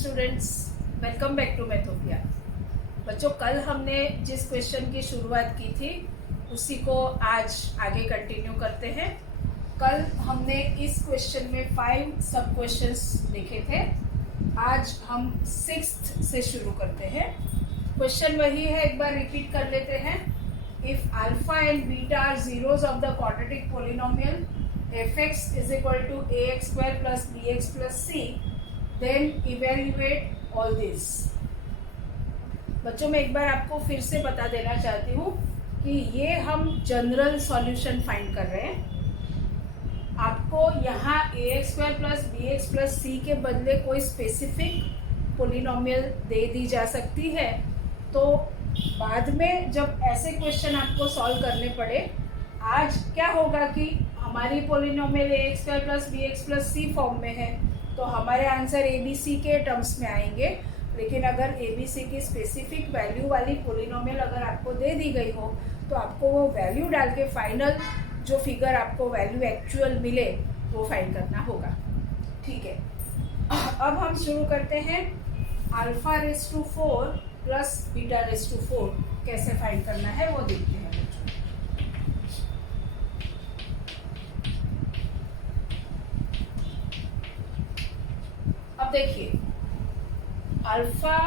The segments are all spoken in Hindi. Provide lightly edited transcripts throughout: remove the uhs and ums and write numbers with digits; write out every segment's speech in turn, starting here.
Students, welcome back to Mathopia. बच्चों, कल हमने जिस क्वेश्चन की शुरुआत की थी उसी को आज आगे कंटिन्यू करते हैं। कल हमने इस क्वेश्चन में 5 सब क्वेश्चंस देखे थे। आज हम 6th से शुरू करते हैं। क्वेश्चन वही है, एक बार रिपीट कर लेते हैं। If alpha and beta are zeros of the quadratic polynomial fx is equal to ax square plus bx plus c, then evaluate all this। बच्चों, मैं एक बार आपको फिर से बता देना चाहती हूँ कि ये हम जनरल सॉल्यूशन फाइंड कर रहे हैं। आपको यहाँ ax square plus bx plus c के बदले कोई स्पेसिफिक पोलिनोमियल दे दी जा सकती है, तो बाद में जब ऐसे क्वेश्चन आपको सॉल्व करने पड़े, आज क्या होगा कि हमारी polynomial ax square plus bx plus c form में है, तो हमारे आंसर abc के टर्म्स में आएंगे। लेकिन अगर abc की स्पेसिफिक वैल्यू वाली पोलिनोमियल अगर आपको दे दी गई हो, तो आपको वो वैल्यू डाल के फाइनल जो फिगर आपको वैल्यू एक्चुअल मिले वो फाइंड करना होगा। ठीक है, अब हम शुरू करते हैं। Alpha raise to 4 plus beta raise to 4 कैसे फाइंड करना है वो देखते हैं बच्चों। अब देखिए, alpha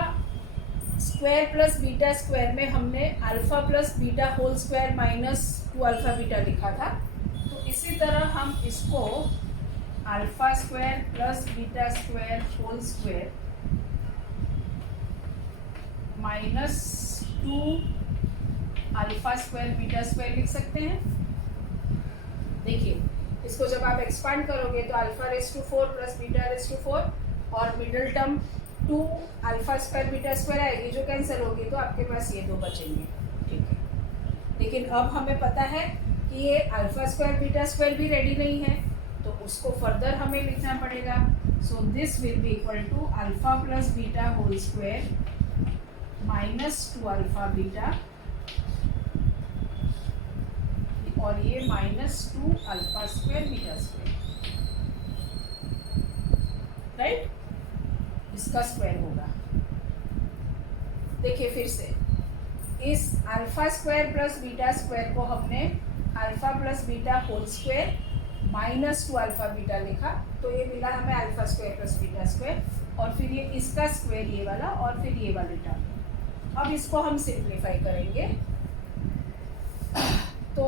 square plus beta square में हमने alpha plus beta whole square minus 2 alpha beta लिखा था। तो इसी तरह हम इसको alpha square plus beta square whole square minus 2 alpha square beta square लिख सकते हैं। देखिए, इसको जब आप एक्सपांड करोगे तो alpha raise to 4 plus beta raise to 4 और middle term 2 alpha square beta square आएगी जो कैंसिल होगी, तो आपके पास ये दो बचेंगे। ठीक है, लेकिन अब हमें पता है कि ये अल्फा स्क्वायर बीटा स्क्वायर भी रेडी नहीं है, तो उसको फर्दर हमें लिखना पड़ेगा। So this will be equal to alpha plus beta whole square minus 2 alpha beta, और ये minus 2 alpha square beta square, right? इसका स्क्वायर होगा। देखिए फिर से, इस alpha square plus beta square को हमने alpha plus beta whole square minus 2 alpha beta लिखा, तो ये मिला हमें alpha square plus beta square, और फिर ये इसका स्क्वायर ये वाला, और फिर ये वाली टर्म। अब इसको हम सिंप्लीफाई करेंगे। तो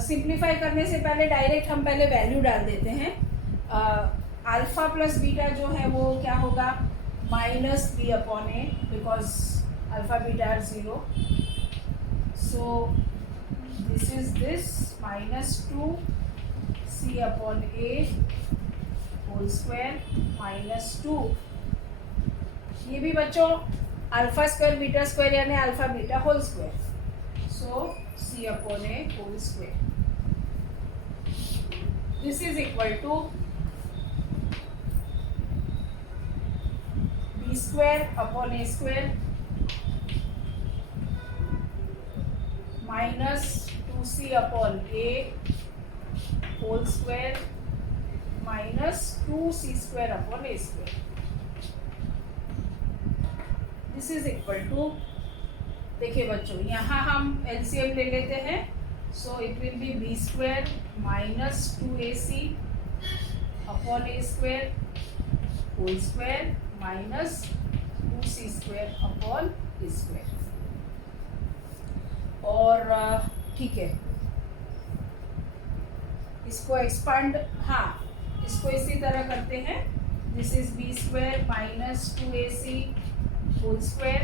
सिंप्लीफाई करने से पहले डायरेक्ट हम पहले वैल्यू डाल देते हैं। अल्फा प्लस बीटा जो है वो क्या होगा, minus B upon a, because alpha beta are 0। So this is this minus 2 c upon A whole square minus 2। ये भी बच्चों अल्फा स्क्वायर बीटा स्क्वायर यानी alpha beta whole square, so c upon A whole square. This is equal to b square upon A square minus 2c upon A whole square minus 2c square upon A square. This is equal to, देखिए बच्चों, यहाँ हम एलसीएम ले लेते हैं। So it will be b square minus 2ac upon A square whole square minus 2c square upon A square. और ठीक है, इसको एक्सपांड, हाँ इसको इसी तरह करते हैं। This is b square minus 2ac whole square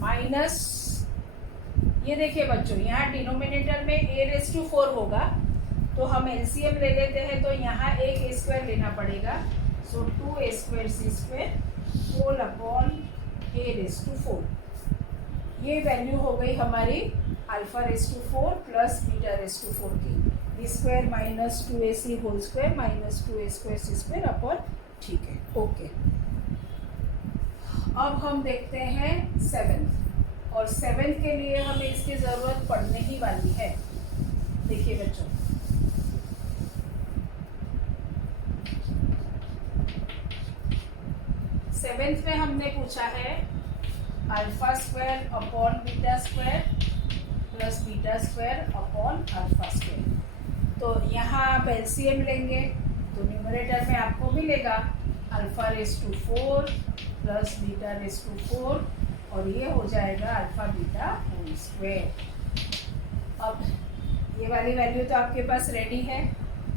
minus, ये देखिए बच्चों, यहाँ डिनोमिनेटर में a रेस टू 4 होगा, तो हम एलसीएम ले लेते हैं, तो यहाँ एक a स्क्वायर लेना पड़ेगा। So 2a square C square whole upon a raise to 4। ये वैल्यू हो गई हमारी alpha raise to 4 plus beta raise to 4 की। B square minus 2ac whole square minus 2a square C square upon, ठीक है, ओके। अब हम देखते हैं 7th, और 7th के लिए हमें इसकी ज़रूरत पड़ने ही वाली है। देखिए बच्चों, 7 सेवेंथ में हमने पूछा है alpha square upon beta square plus beta square upon alpha square. तो यहाँ आप एलसीएम लेंगे तो न्यूमरेटर में आपको मिलेगा alpha raise to 4 plus beta raise to 4 और ये हो जाएगा अल्फा बीटा होल स्क्वायर। अब ये वाली वैल्यू तो आपके पास रेडी है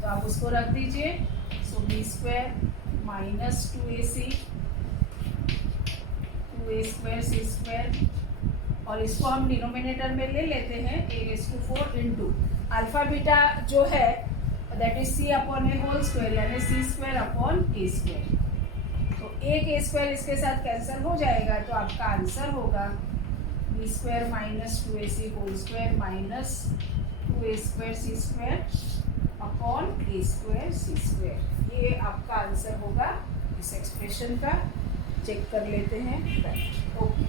तो आप उसको रख दीजिए। So B square minus 2ac 2a square C square और इसको हम डिनोमिनेटर में ले लेते हैं a raise to 4 into alpha beta जो है that is c upon A whole square यानी c स्क्वायर अपॉन ए स्क्वायर। तो एक ए स्क्वायर इसके साथ कैंसिल हो जाएगा तो आपका आंसर होगा B square minus 2ac whole square minus 2a square C square upon ए स्क्वायर सी स्क्वायर। ये आपका आंसर होगा इस एक्सप्रेशन का। चेक कर लेते हैं। ओके,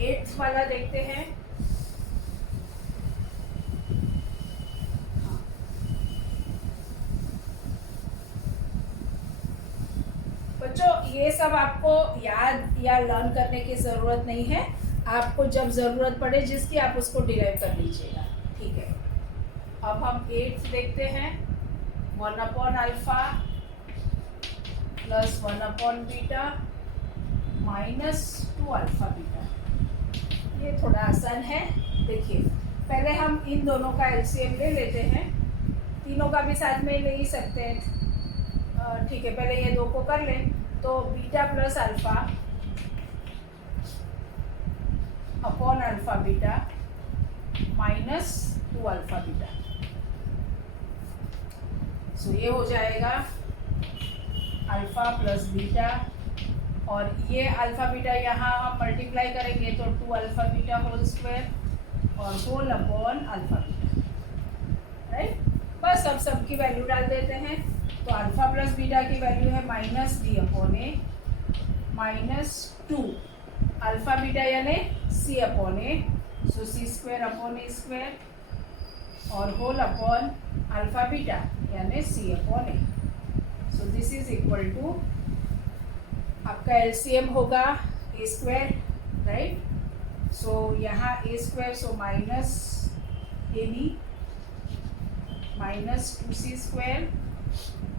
8th वाला देखते हैं। बच्चों ये सब आपको याद या लर्न करने की ज़रूरत नहीं है, आपको जब ज़रूरत पड़े जिसकी आप उसको डिराइव कर लीजिएगा, ठीक है। अब हम 8th देखते हैं 1 upon alpha plus 1 upon beta minus 2 alpha beta. ये थोड़ा आसान है। देखिए पहले हम इन दोनों का एलसीएम ले लेते हैं, तीनों का भी साथ में ले ही सकते हैं, ठीक है। पहले ये दो को कर लें तो beta plus alpha upon alpha beta minus 2 alpha beta. So ये हो जाएगा अल्फा प्लस बीटा और ये अल्फा बीटा यहाँ हम मल्टीप्लाई करेंगे तो 2 अल्फा बीटा होल स्क्वायर और whole upon alpha beta, right. बस अब सबकी वैल्यू डाल देते हैं। तो अल्फा प्लस बीटा की वैल्यू है minus D upon A minus 2 alpha beta यानी सी अपॉन ए, सो सी स्क्वायर अपॉन ए स्क्वायर और होल अपॉन अल्फा बीटा यानी सी upon A. So this is equal to आपका एलसीएम होगा ए स्क्वायर, राइट। सो यहाँ A square so minus a b minus 2c square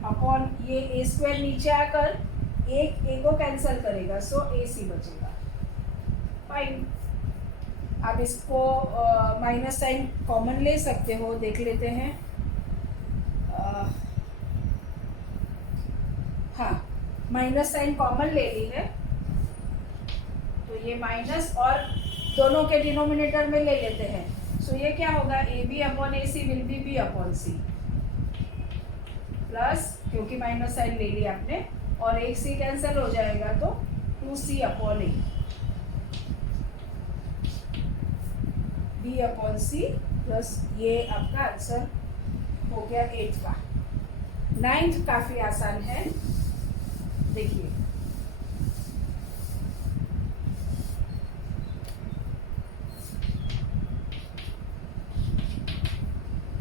upon ये ए स्क्वायर नीचे आकर एक ए को कैंसिल करेगा सो ए सी बचेगा, फाइन। आप इसको माइनस साइन कॉमन ले सकते हो, देख लेते हैं। हाँ, माइनस साइन कॉमन ले ली है तो ये माइनस और दोनों के डिनोमिनेटर में ले लेते हैं। सो ये क्या होगा a b upon a c will be b upon c plus, क्योंकि माइनस साइन ले लिया आपने और एक सी कैंसिल हो जाएगा तो 2c upon a b upon c plus ये आपका आंसर हो गया 8th का। 9th काफ़ी आसान है, देखिए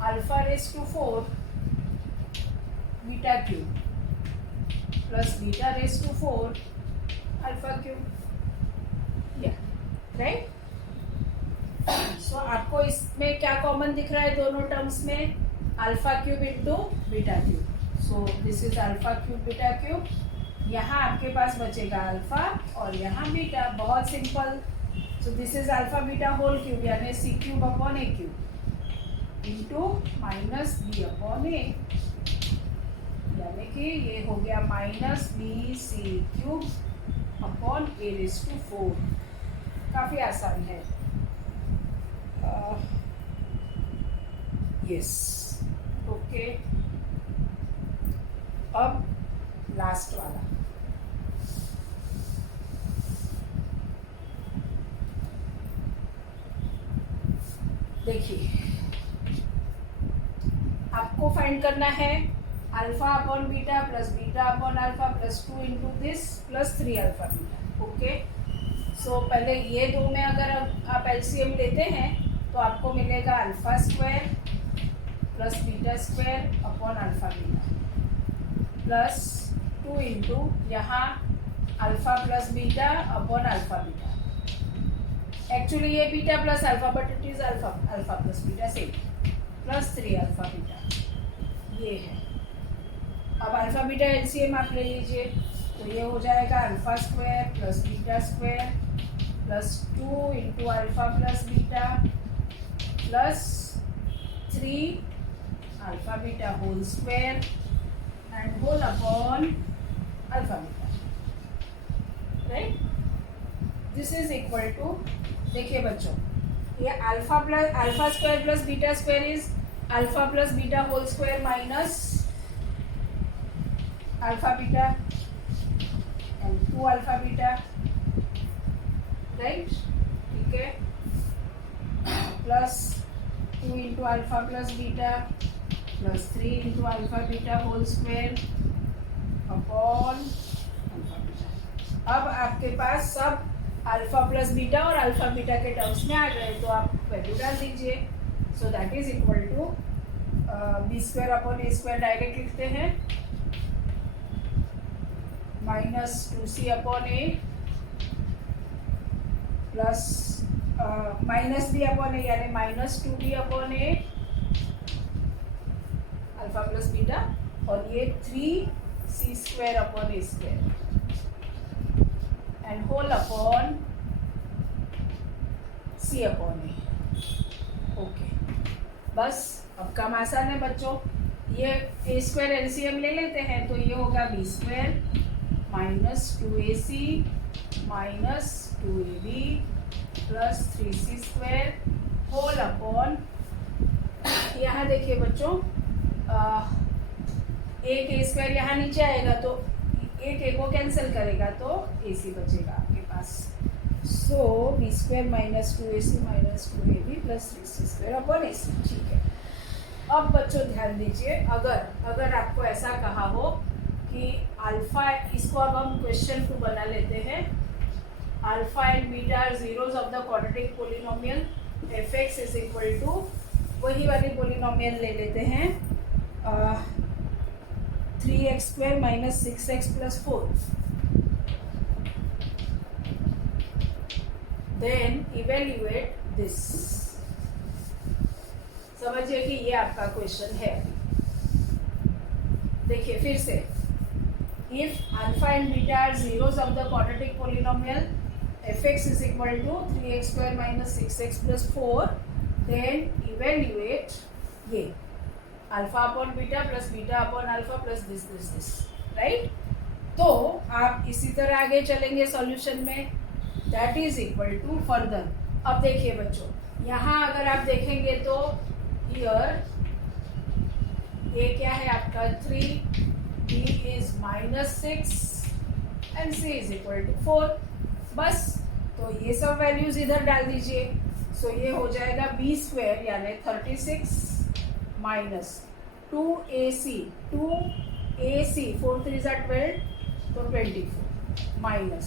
alpha raise to 4 beta cube plus beta raise to 4 alpha cube, या राइट। सो आपको इसमें क्या कॉमन दिख रहा है दोनों टर्म्स में, alpha cube into beta cube. So this is alpha cube beta cube. यहाँ आपके पास बचेगा अल्फा और यहाँ बीटा, बहुत simple. So this is alpha beta whole cube यानी C cube upon A cube into minus B upon ए, यानी कि ये हो गया minus B C cube upon A raise to 4। काफ़ी आसान है। Yes, okay. अब लास्ट वाला देखिए, आपको फाइंड करना है alpha upon beta plus beta upon alpha plus 2 into this plus 3 alpha beta, okay. So पहले ये दो में अगर आप एलसीएम लेते हैं तो आपको मिलेगा alpha square plus beta square upon alpha beta plus 2 into यहाँ alpha plus beta upon alpha beta. Actually ये beta plus alpha but it is alpha plus beta से प्लस 3 अल्फा बीटा ये है। अब अल्फा बीटा एलसीएम आप ले लीजिए तो ये हो जाएगा alpha square plus beta square plus 2 into alpha plus beta plus 3 alpha beta whole square and whole upon alpha beta, right. This is equal to, देखिए बच्चों, ये alpha square plus beta square is alpha plus beta whole square minus alpha beta and 2 alpha beta, right, ठीक है, plus 2 into alpha plus beta plus 3 into alpha beta whole square upon alpha beta. अब आपके पास सब अल्फा प्लस बीटा और अल्फा बीटा के टर्म्स में आ गए तो आप वैल्यू डाल दीजिए। So that is equal to b square upon A square direct लिखते हैं minus 2c upon a plus minus B upon ए यानी minus 2b upon a alpha plus beta और ये 3c square upon A square and whole upon c upon a. Okay, बस अब काम आसान है बच्चों। ये ए स्क्वायर एलसीएम ले लेते हैं तो ये होगा B square minus 2ac minus 2ab plus 3c square whole upon, यहाँ देखिए बच्चों, एक ए स्क्वायर यहाँ नीचे आएगा तो एक ए को कैंसिल करेगा तो ac बचेगा आपके पास। So B square minus 2ac minus 2ab plus 3c square upon ac, ठीक है। अब बच्चों ध्यान दीजिए, अगर आपको ऐसा कहा हो कि अल्फा, इसको अब हम क्वेश्चन 2 बना लेते हैं, alpha and beta are zeros of the quadratic polynomial f x is equal to, वही वाली पोलिनोमियल ले लेते हैं 3x square minus 6x plus 4, then evaluate this. समझिए कि ये आपका क्वेश्चन है। देखिए फिर से, if alpha and beta are zeros of the quadratic polynomial fx is equal to 3x square minus 6x plus 4, then evaluate ये alpha upon beta plus beta upon alpha plus this, right? तो आप इसी तरह आगे चलेंगे सॉल्यूशन में, that is equal to further। अब देखिए बच्चों, यहाँ अगर आप देखेंगे तो here ये क्या है आपका 3, b is minus 6 and c is equal to 4, बस। तो ये सब वैल्यूज इधर डाल दीजिए। सो ये हो जाएगा b स्क्वायर यानी 36 माइनस 2ac 4 3 are 12 तो 24 माइनस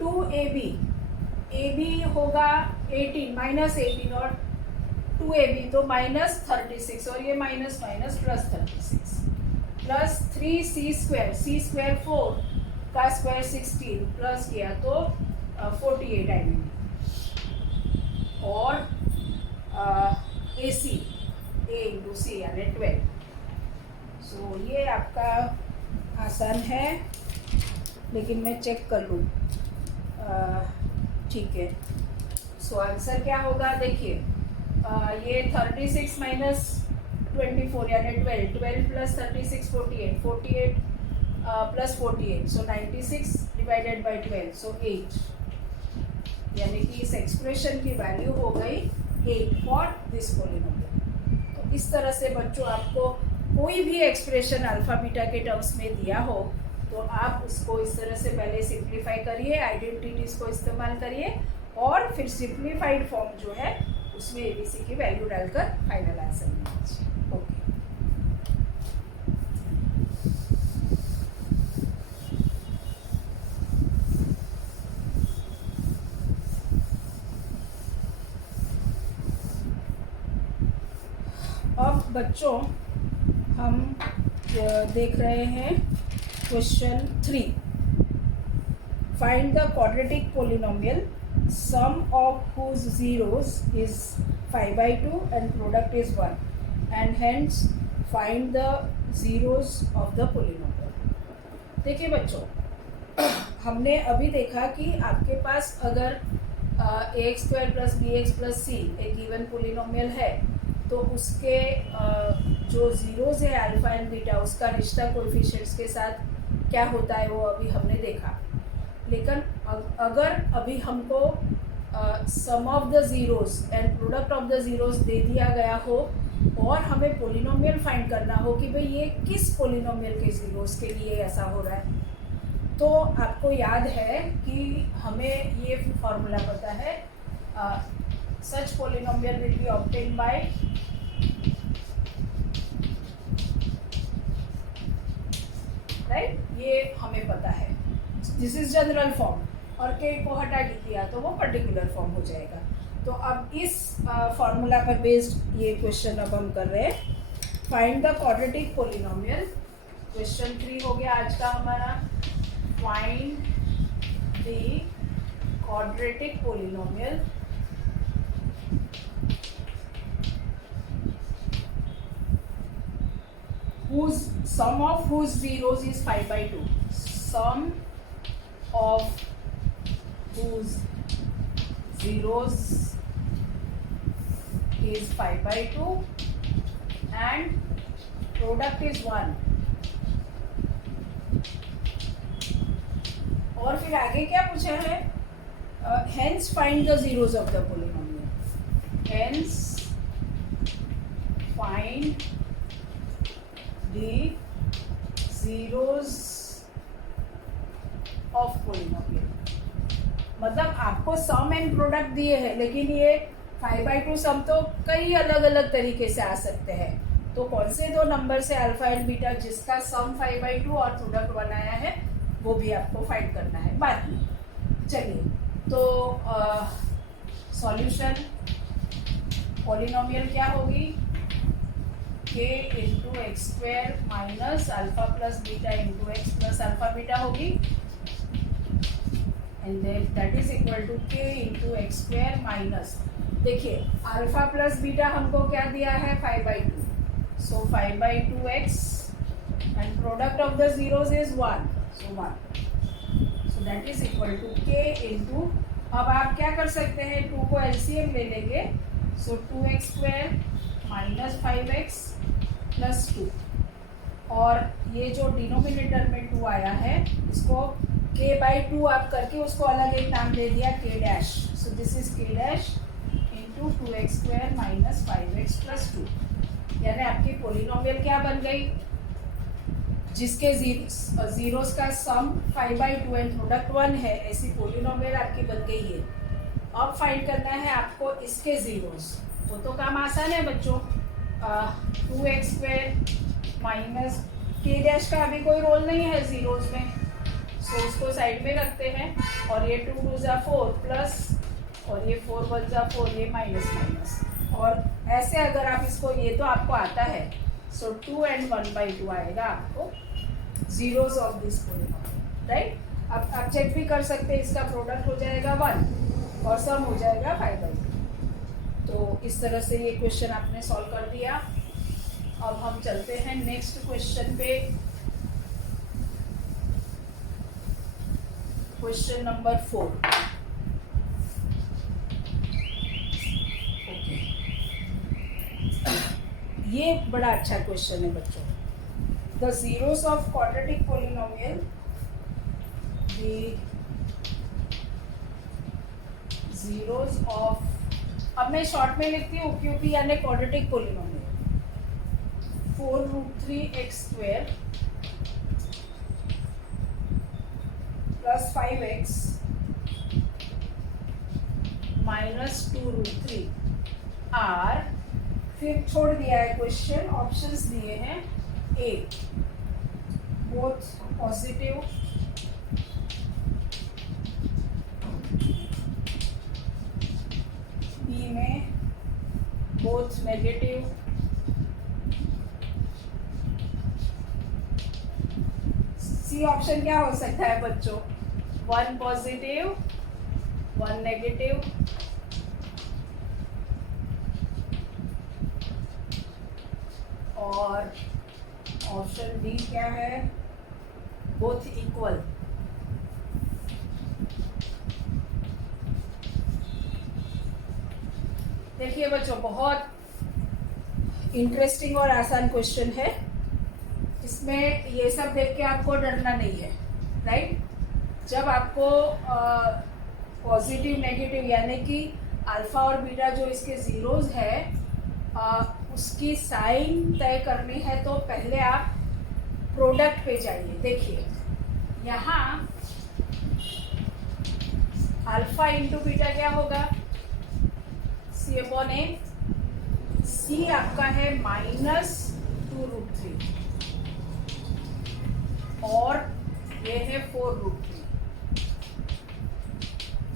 2ab होगा 18 माइनस 18 और 2ab तो माइनस 36 और ये minus minus plus 36 plus 3c square, c square 4 का स्क्वायर 16 प्लस किया तो 48 आई मीन, और ac a इंटू सी यानी 12। सो ये आपका आसान है, लेकिन मैं चेक कर लूँ, ठीक है। सो आंसर क्या होगा, देखिए ये 36 माइनस 24 यानी 12 plus 36 48 plus 48 so 96 divided by 12 सो 8, यानी कि इस एक्सप्रेशन की वैल्यू हो गई 8 फॉर दिस पोलिनोमियल। तो इस तरह से बच्चों आपको कोई भी एक्सप्रेशन अल्फा बीटा के टर्म्स में दिया हो तो आप उसको इस तरह से पहले सिंप्लीफाई करिए, आइडेंटिटीज को इस्तेमाल करिए और फिर सिंप्लीफाइड फॉर्म जो है उसमें एबीसी की वैल्यू डालकर फाइनल आंसर लीजिए। ओके, अब बच्चों हम देख रहे हैं question 3. Find the quadratic polynomial sum of whose zeros is 5 by 2 and product is 1, and hence find the zeros of the polynomial. देखिए बच्चों, हमने अभी देखा कि आपके पास अगर ax² + bx + c एक गिवन पोलिनोमियल है तो उसके जो ज़ीरोज़ है अल्फ़ा एंड बीटा, उसका रिश्ता कोएफिशिएंट्स के साथ क्या होता है वो अभी हमने देखा. लेकिन अगर अभी हमको sum of the zeros and product of the zeros दे दिया गया हो और हमें पोलिनोमियल फाइंड करना हो कि भाई ये किस पोलिनोमियल के ज़ीरोज़ के लिए ऐसा हो रहा है, तो आपको याद है कि हमें ये फॉर्मूला पता है. Such polynomial will be obtain by right, ये हमें पता है. दिस इज जनरल फॉर्म, और के को हटा दिया तो वो पर्टिकुलर फॉर्म हो जाएगा. तो अब इस फॉर्मूला पर बेस्ड ये क्वेश्चन अब हम कर रहे हैं. Find the quadratic polynomial. Question 3 हो गया आज का हमारा. Find the quadratic polynomial whose sum of whose zeros is 5 by 2. Sum of whose zeros is 5 by 2 and product is 1. और फिर आगे क्या पूछा है? Hence find the zeros of the polynomial. Hence find the zeros of polynomial. मतलब आपको सम एंड प्रोडक्ट दिए हैं, लेकिन ये 5 by 2 सम तो कई अलग अलग तरीके से आ सकते हैं. तो कौन से दो नंबर से अल्फा एंड बीटा जिसका सम 5 by 2 और प्रोडक्ट बनाया है वो भी आपको फाइंड करना है बाद में. चलिए, तो सॉल्यूशन पॉलिनोमियल क्या होगी? k into x² minus alpha plus beta into x plus alpha beta होगी, and that is equal to k into x² minus, देखिए अल्फा प्लस बीटा हमको क्या दिया है? 5 by 2. So 5 by 2x and product of the zeros is 1, so 1. So that is equal to k into, अब आप क्या कर सकते हैं? 2 को एलसीएम ले लेंगे, सो 2x² माइनस 5x प्लस 2, और ये जो डिनोमिनेटर में 2 आया है इसको k by 2 आप करके उसको अलग एक नाम दे दिया k dash. So this is k dash into 2x² minus 5x plus 2. यानी आपकी पोलिनोमियल क्या बन गई? जिसके जीरोस का सम 5 by 2 एंड प्रोडक्ट 1 है, ऐसी पोलिनोमियल आपकी बन गई है. अब फाइंड करना है आपको इसके जीरोस. वो तो काम आसान है बच्चों. 2x² माइनस k डैश का अभी कोई रोल नहीं है जीरोज में, सो उसको साइड में रखते हैं. और ये 2 2 जा 4 प्लस, और ये 4 1 जा 4, ये माइनस माइनस. और ऐसे अगर आप इसको, ये तो आपको आता है, सो 2 and 1 by 2 आएगा आपको zeros of this polynomial, right. अब आप चेक भी कर सकते हैं, इसका प्रोडक्ट हो जाएगा 1 और सम हो जाएगा 5 by 2. तो इस तरह से ये क्वेश्चन आपने सॉल्व कर दिया. अब हम चलते हैं नेक्स्ट क्वेश्चन पे. Question number 4. ओके, ये बड़ा अच्छा क्वेश्चन है बच्चों. The zeros of quadratic polynomial, the zeros of, अब मैं शॉर्ट में लिखती हूँ क्योंकि यानी quadratic polynomial 4√3x² plus 5x minus 2√3 are, फिर छोड़ दिया है क्वेश्चन, ऑप्शंस दिए हैं. ए बोथ पॉजिटिव, बी में बोथ नेगेटिव, सी ऑप्शन क्या हो सकता है बच्चों? 1 पॉजिटिव 1 नेगेटिव, और ऑप्शन डी क्या है? Both equal. देखिए बच्चों, बहुत इंटरेस्टिंग और आसान क्वेश्चन है। इसमें ये सब देख के आपको डरना नहीं है, राइट? जब आपको पॉजिटिव नेगेटिव यानी कि अल्फा और बीटा जो इसके जीरोज है उसकी साइन तय करनी है, तो पहले आप प्रोडक्ट पे जाइए। देखिए यहाँ अल्फा इंटू बीटा क्या होगा? सी अपॉन ए। सी आपका है -2√3 और ये है 4√3।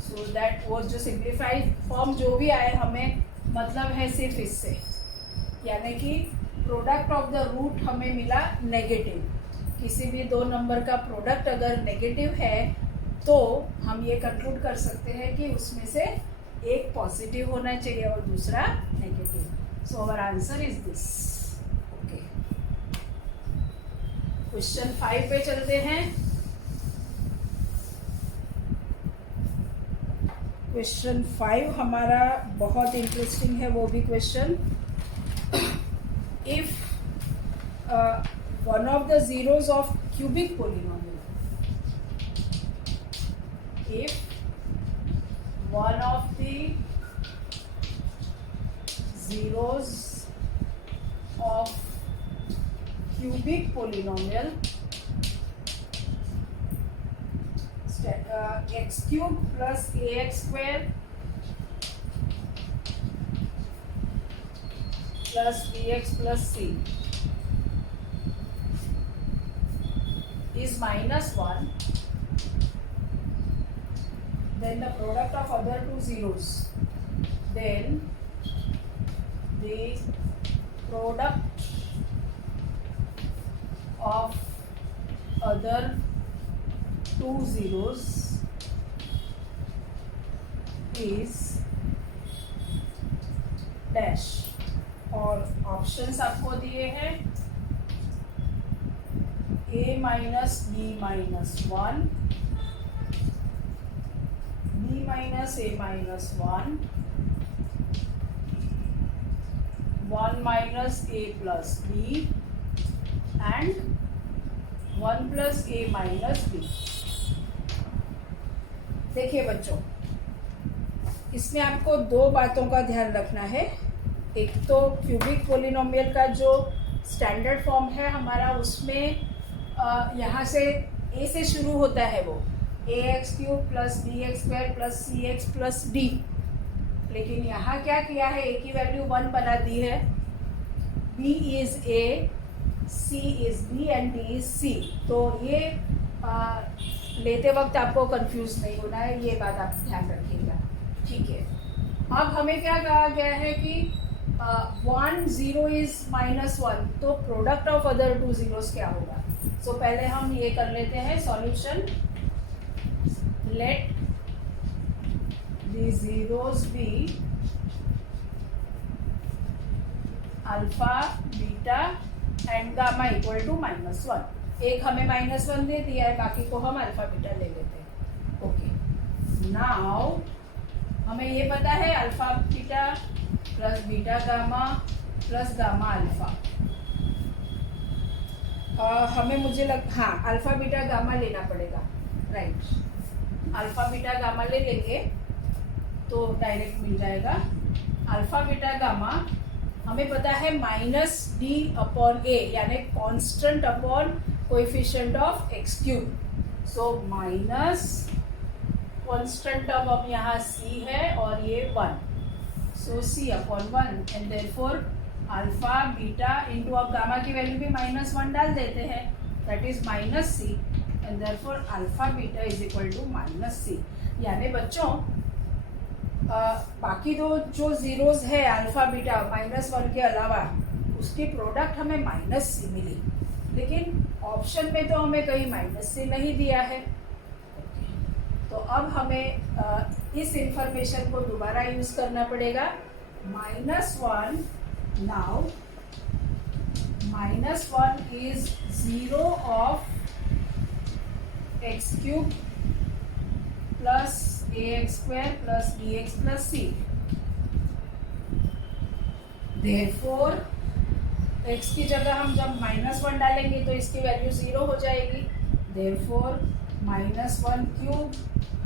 सो दैट वो जो सिंप्लीफाइड फॉर्म जो भी आए हमें मतलब है सिर्फ इससे, यानी कि प्रोडक्ट ऑफ द रूट हमें मिला नेगेटिव। किसी भी दो नंबर का प्रोडक्ट अगर नेगेटिव है तो हम ये कंक्लूड कर सकते हैं कि उसमें से एक पॉजिटिव होना चाहिए और दूसरा negative. So our answer is this. Okay, question 5 पे चलते हैं। क्वेश्चन 5 हमारा बहुत इंटरेस्टिंग है, वो भी question. If one of the zeros of cubic polynomial, if one of the zeros of cubic polynomial x cube plus ax square plus bx plus c is -1, then the product of other two zeros, then the product of other two zeros is dash। और ऑप्शंस आपको दिए हैं a minus b minus 1, b minus a minus 1, 1 minus a plus b and 1 plus a minus b। देखिए बच्चों, इसमें आपको दो बातों का ध्यान रखना है। एक तो क्यूबिक पोलिनोमियल का जो स्टैंडर्ड फॉर्म है हमारा, उसमें यहाँ से a से शुरू होता है, वो ax cube plus bx square plus cx plus d। लेकिन यहाँ क्या किया है, a की वैल्यू 1 बना दी है, b is a, c is b and d is c। तो ये लेते वक्त आपको कंफ्यूज नहीं होना है, ये बात आप ध्यान रखिएगा, ठीक है। अब हमें क्या कहा गया है कि 1 0 इज -1, तो product of other two zeros क्या होगा? सो पहले हम ये कर लेते हैं solution. Let the zeros be alpha beta and gamma equal to -1। एक हमें -1 दे दिया है, बाकी को हम अल्फा बीटा ले लेते हैं। ओके, नाउ हमें ये पता है alpha beta plus beta gamma plus gamma alpha. हमें हाँ अल्फा बीटा गामा लेना पड़ेगा, राइट। अल्फा बीटा गामा ले लेंगे तो डायरेक्ट मिल जाएगा। अल्फा बीटा गामा हमें पता है -d/a, यानी constant upon coefficient of x cube. So minus constant term अब यहाँ c है और ये 1, सो c/1 and therefore alpha beta into, अब गामा की वैल्यू भी -1 डाल देते हैं, that is -c and therefore alpha beta is equal to -c। यानी बच्चों बाकी दो जो जीरोस है अल्फा बीटा -1 के अलावा, उसकी प्रोडक्ट हमें -c मिली। लेकिन ऑप्शन में तो हमें कहीं माइनस से नहीं दिया है। तो अब हमें इस इंफॉर्मेशन को दोबारा यूज करना पड़ेगा। -1 now -1 is 0 of x³ plus ax² plus bx plus c। Therefore x की जगह हम जब -1 डालेंगे तो इसकी वैल्यू 0 हो जाएगी। Therefore -1³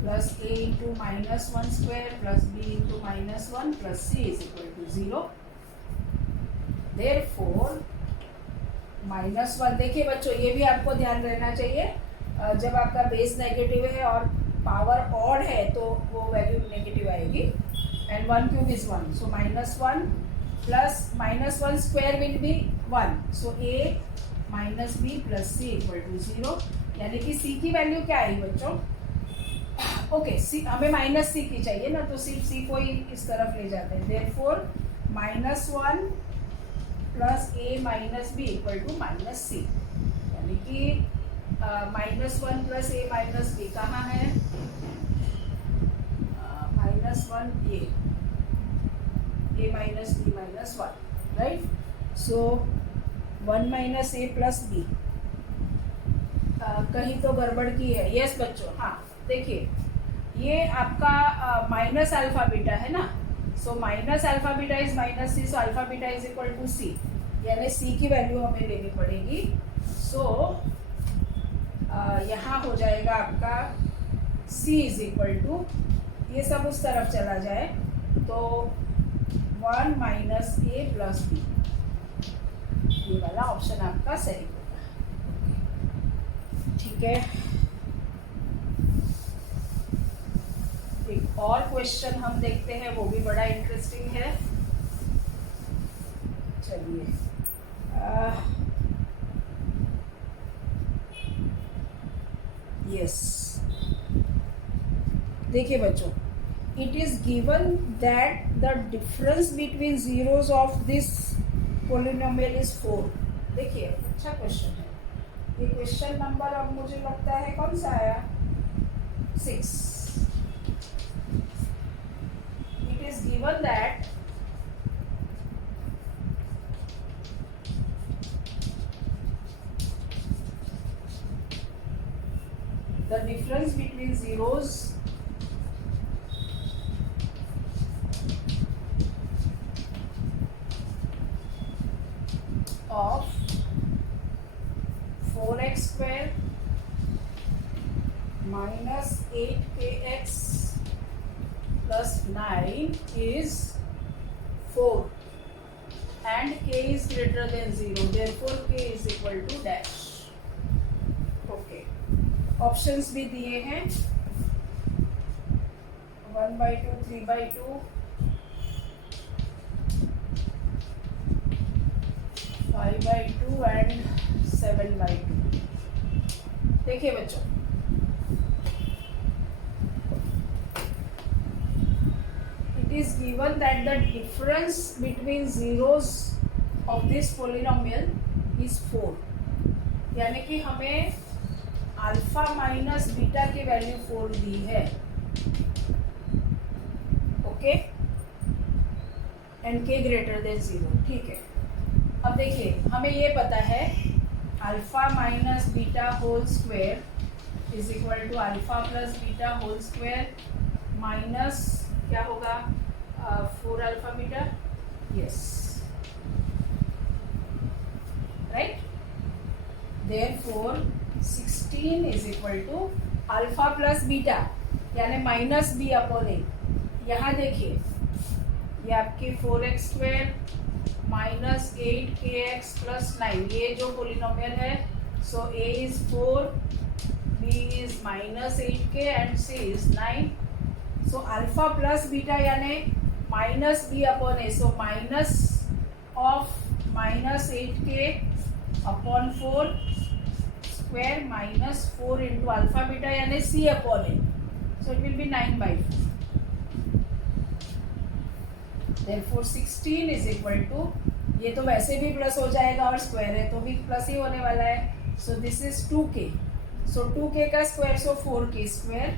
plus a into -1² plus b into -1 plus c is equal to 0। Therefore -1, देखिए बच्चों ये भी आपको ध्यान रहना चाहिए, जब आपका बेस नेगेटिव है और पावर ऑड है तो वो वैल्यू नेगेटिव आएगी। And 1³ is 1, so -1 plus -1² will be 1, so a minus b plus c equal to 0। यानी कि c की वैल्यू क्या आई बच्चों? ओके, सी हमें -c की चाहिए ना, तो सिर्फ c को ही इस तरफ ले जाते हैं। Therefore -1 plus a minus b equal to -c। यानी कि -1 प्लस a माइनस बी कहाँ है? -1 a minus b minus 1, right? So 1 minus a plus b। कहीं तो गड़बड़ की है। यस बच्चों, हाँ देखिए ये आपका माइनस अल्फा बीटा है ना, so minus alpha beta is -c, so alpha beta is equal to c, यानी c की वैल्यू हमें लेनी पड़ेगी। सो यहाँ हो जाएगा आपका c इज इक्वल टू, ये सब उस तरफ चला जाए तो 1 माइनस a प्लस b, ये वाला ऑप्शन आपका सही होगा। ठीक है, एक और क्वेश्चन हम देखते हैं, वो भी बड़ा इंटरेस्टिंग है। चलिए यस, देखिए बच्चों, it is given that the difference between zeros of this polynomial is 4। देखिए अच्छा क्वेश्चन है ये। क्वेश्चन नंबर अब मुझे लगता है कौन सा आया? 6। Is given that the difference between zeros of 4x² minus 8kx plus 9 is 4 and k is greater than 0, therefore k is equal to dash। Okay, options भी दिए हैं 1/2, 3/2, 5/2 एंड 7/2। देखिए बच्चों, is given that the difference between zeros of this polynomial is 4, यानी कि हमें अल्फा माइनस बीटा की वैल्यू 4 दी है। Okay, and k greater than 0। ठीक है, अब देखिए हमें ये पता है alpha minus beta whole square is equal to alpha plus beta whole square minus क्या होगा 4 alpha beta. Yes, right. Therefore 16 is equal to alpha plus beta यानी माइनस बी अपॉन ए। यहाँ देखिए ये आपकी 4x² माइनस 8kx प्लस 9, ये जो पोलिनोमियल है, so a is 4, b is -8k and c is 9। So alpha plus beta यानी minus B upon A, so minus of -8k upon 4 square minus 4 into alpha beta यानी c upon A, so it will be 9/4। Therefore 16 is equal to, ये तो वैसे भी प्लस हो जाएगा और स्क्वायर है तो भी प्लस ही होने वाला है. सो this is 2k. So 2k का स्क्वायर, सो 4k स्क्वायर.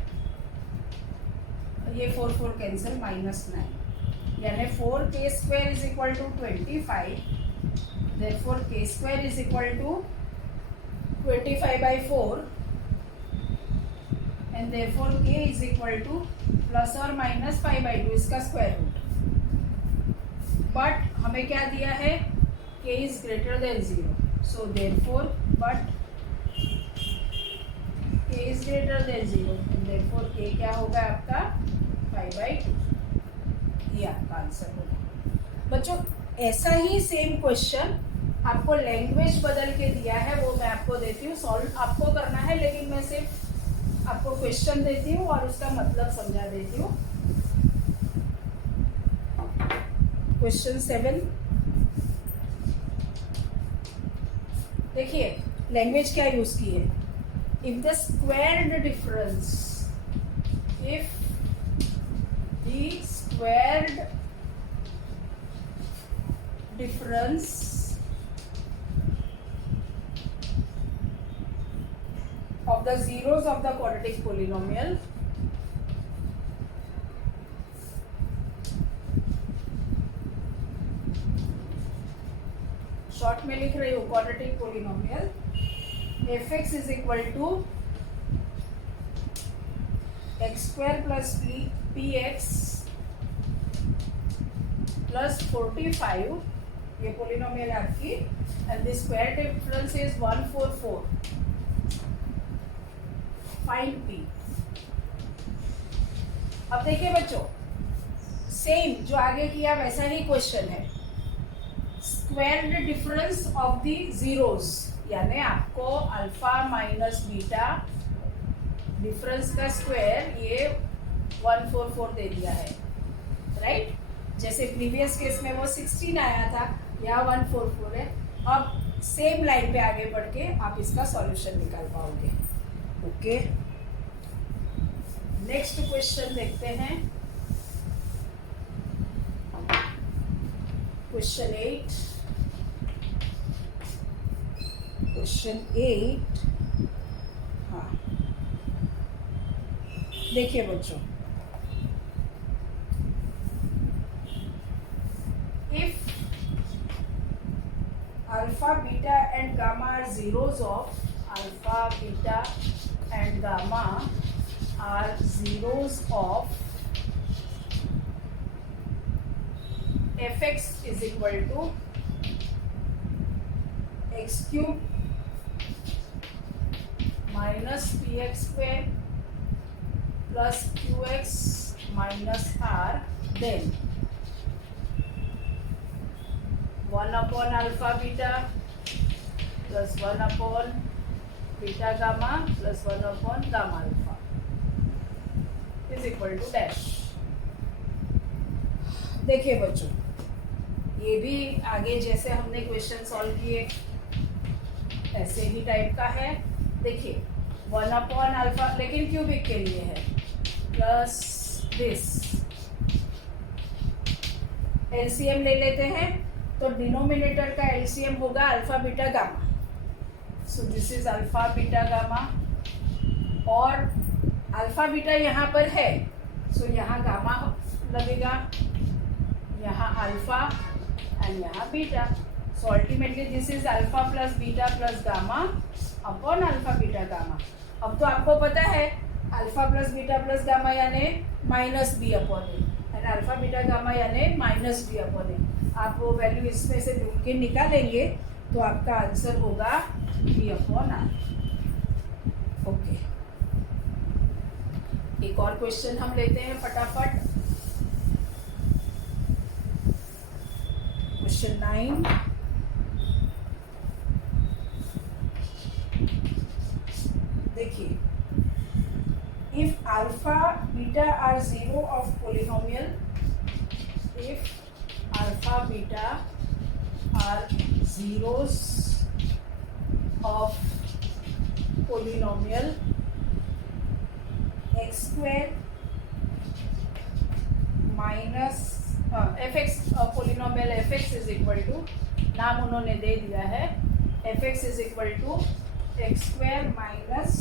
ये 4 4 कैंसिल, -9, यानी 4k square is equal to 25. Therefore k square is equal to 25/4 and therefore k is equal to plus और माइनस 5/2 इसका स्क्वायर रूट. बट हमें क्या दिया है, k is greater than 0. So therefore but k is greater than 0 and therefore k क्या होगा आपका 5/2. ये आपका आंसर होगा. बच्चों ऐसा ही सेम क्वेश्चन आपको लैंग्वेज बदल के दिया है, वो मैं आपको देती हूँ. सॉल्व आपको करना है, लेकिन मैं सिर्फ आपको क्वेश्चन देती हूँ और उसका मतलब समझा देती हूँ. क्वेश्चन 7 देखिए, लैंग्वेज क्या यूज की है. If the squared difference, if the squared difference of the zeros of the quadratic polynomial short में लिख रही हूँ, quadratic polynomial fx is equal to x square plus px plus 45, ये पोलिनोमियल है आपकी, and the square difference is 144. Find p. अब देखिए बच्चों, सेम जो आगे किया वैसा ही क्वेश्चन है. Squared difference of the zeros, यानी आपको अल्फा माइनस बीटा डिफरेंस का स्क्वायर ये 144 दे दिया है, राइट. जैसे प्रीवियस केस में वो 16 आया था, यहाँ 144 है. अब सेम लाइन पे आगे बढ़ के आप इसका सॉल्यूशन निकाल पाओगे. ओके, नेक्स्ट क्वेश्चन देखते हैं. क्वेश्चन 8. क्वेश्चन 8, हाँ देखिए बच्चों, if alpha, beta and gamma are zeros of, alpha, beta and gamma are zeros of fx is equal to x cube minus px square plus qx minus r, then 1 upon alpha beta plus 1 upon beta gamma plus 1 upon gamma alpha is equal to dash. देखिए बच्चों, ये भी आगे जैसे हमने क्वेश्चन सॉल्व किए ऐसे ही टाइप का है. देखिए 1 अपॉन अल्फा, लेकिन क्यूबिक के लिए है, प्लस दिस. एलसीएम ले लेते हैं तो डिनोमिनेटर का एलसीएम होगा alpha beta gamma. So this is alpha beta gamma, और अल्फा बीटा यहाँ पर है, सो यहाँ गामा लगेगा, यहाँ अल्फा एंड यहाँ beta. So ultimately this is alpha plus beta plus gamma upon alpha beta gamma. अब तो आपको पता है alpha plus beta plus gamma यानी minus B upon A, and alpha beta gamma यानी माइनस बी अपॉन ए. आप वो वैल्यू इसमें से ढूंढ के निकालेंगे तो आपका आंसर होगा बी अपॉन आर. ओके, एक और क्वेश्चन हम लेते हैं फटाफट. क्वेश्चन 9. देखिए, if alpha beta are zero of polynomial, if alpha beta are zeros of polynomial x square minus f x polynomial f x is equal to, नाम उन्होंने दे दिया है, f x is equal to x square minus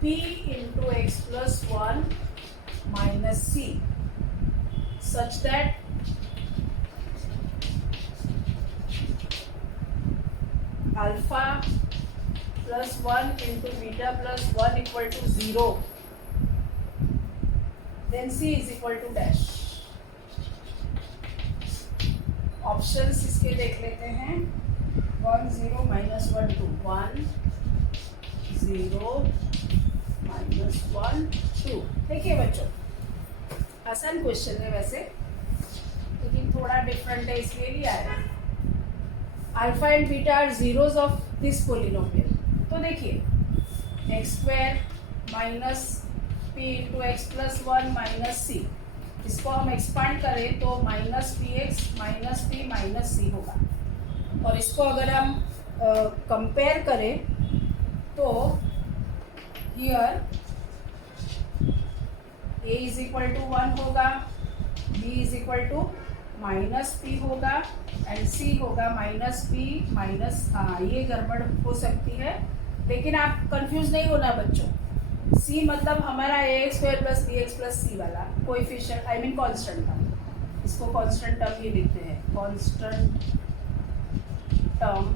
P into x plus one minus c such that alpha plus one into beta plus one equal to 0, then c is equal to dash. Options इसके देख लेते हैं, 1 0 -1 2, 1 0 -1 2। देखिए बच्चों, आसान क्वेश्चन है वैसे, लेकिन थोड़ा डिफरेंट है इसलिए लिया है। Alpha and beta are zeros of this polynomial. तो देखिए X square minus P into x plus one minus C, इसको हम एक्सपांड करें तो minus P X minus P minus C होगा। और इसको अगर हम कंपेयर करें तो here A is equal to 1 होगा, B is equal to minus P होगा एंड सी होगा माइनस पी माइनस, ये गड़बड़ हो सकती है, लेकिन आप कंफ्यूज नहीं होना बच्चों। सी मतलब हमारा A X square plus B X plus C वाला coefficient, I mean constant term, इसको कांस्टेंट टर्म ही लिखते हैं, constant term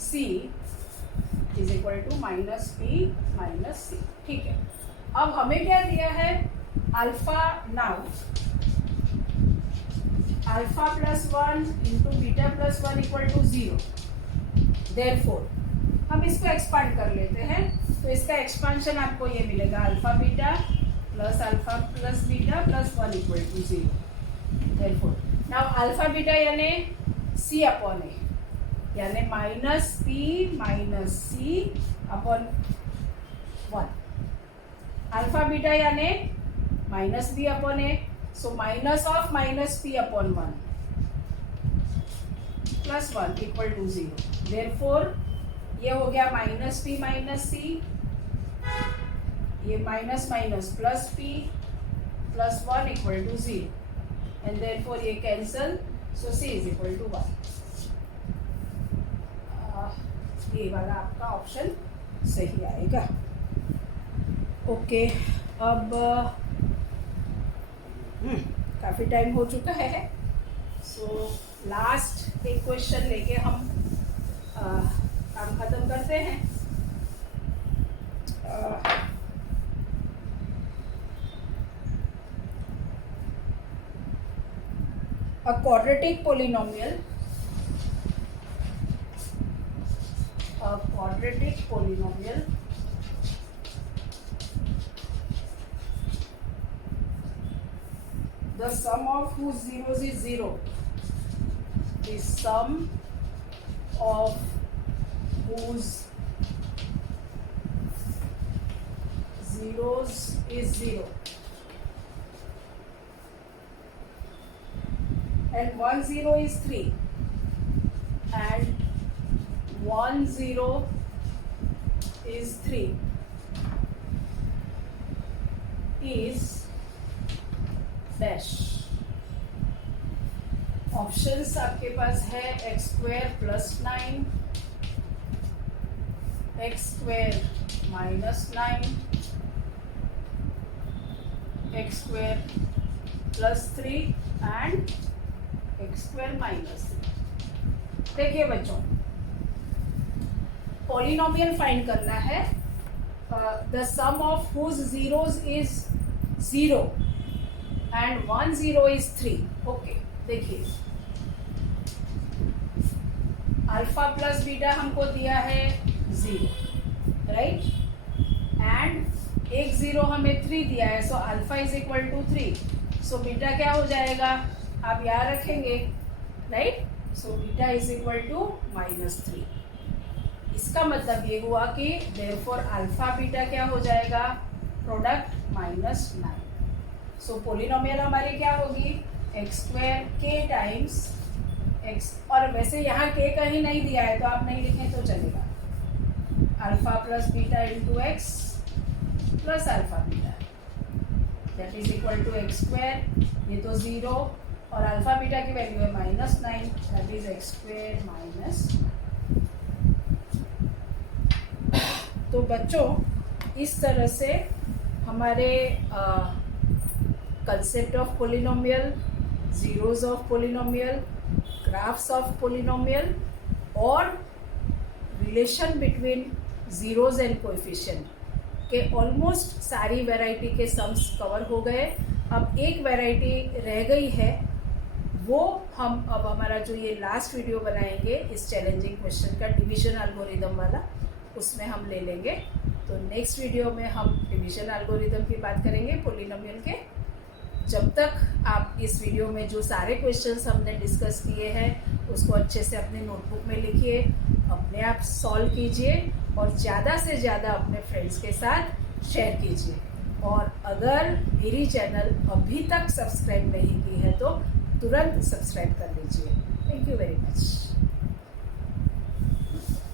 C is equal to minus P minus C. ठीक है, अब हमें क्या दिया है, alpha, now alpha plus one into beta plus one equal to 0, therefore हम इसको एक्सपांड कर लेते हैं, तो इसका एक्सपांशन आपको ये मिलेगा, alpha plus beta plus one equal to 0, therefore now alpha beta यानी सी अपॉन ए, यानी minus P minus c upon 1, alpha beta यानी minus B upon A, so minus of minus p upon 1 plus 1 equal to 0, therefore ये हो गया माइनस पी माइनस सी, ये minus minus plus p plus 1 equal to 0, and therefore ये cancel, so C is equal to 1। ये वाला आपका ऑप्शन सही आएगा। ओके, अब काफ़ी टाइम हो चुका है, सो लास्ट एक क्वेश्चन लेके हम काम खत्म करते हैं। A quadratic polynomial, the sum of whose zeros is 0, the sum of whose zeros is 0 and 1 0 is 3 and 1 0 is 3 is dash. Options आपके पास है x square plus 9, x square minus 9, x square plus 3 and x square minus 3। देखिए बच्चों, पॉलिनोमियल फाइंड करना है, the sum of whose zeros is 0 and 1 0 is 3। Okay, देखिए अल्फा प्लस बीटा हमको दिया है 0, राइट, एंड एक 0 हमें 3 दिया है, so alpha is equal to 3, so beta क्या हो जाएगा, आप याद रखेंगे, right, so beta is equal to -3। इसका मतलब ये हुआ कि देयरफॉर अल्फा बीटा क्या हो जाएगा, प्रोडक्ट -9। सो पोलिनोमियल हमारी क्या होगी, एक्स स्क्वायर के टाइम्स एक्स, और वैसे यहाँ के कहीं नहीं दिया है तो आप नहीं लिखें तो चलेगा, alpha plus beta into x plus alpha beta, that is equal to x square, ये तो 0 और अल्फा बीटा की वैल्यू है -9, that is X square minus. तो बच्चों इस तरह से हमारे concept of polynomial, zeros of polynomial, graphs of polynomial और relation between zeros and coefficient के ऑलमोस्ट सारी वैरायटी के सम्स कवर हो गए। अब एक वैरायटी रह गई है, वो हम अब हमारा जो ये लास्ट वीडियो बनाएंगे इस चैलेंजिंग क्वेश्चन का डिवीजन एल्गोरिदम वाला, उसमें हम ले लेंगे। तो नेक्स्ट वीडियो में हम डिवीजन एल्गोरिदम की बात करेंगे पोलिनोमियल के। जब तक आप इस वीडियो में जो सारे क्वेश्चंस हमने डिस्कस किए हैं उसको अच्छे से अपने नोटबुक में लिखिए, अपने आप सॉल्व कीजिए और ज़्यादा से ज़्यादा अपने फ्रेंड्स के साथ शेयर कीजिए। और अगर मेरी चैनल अभी तक सब्सक्राइब नहीं की है तो तुरंत सब्सक्राइब कर लीजिए। Thank you very much.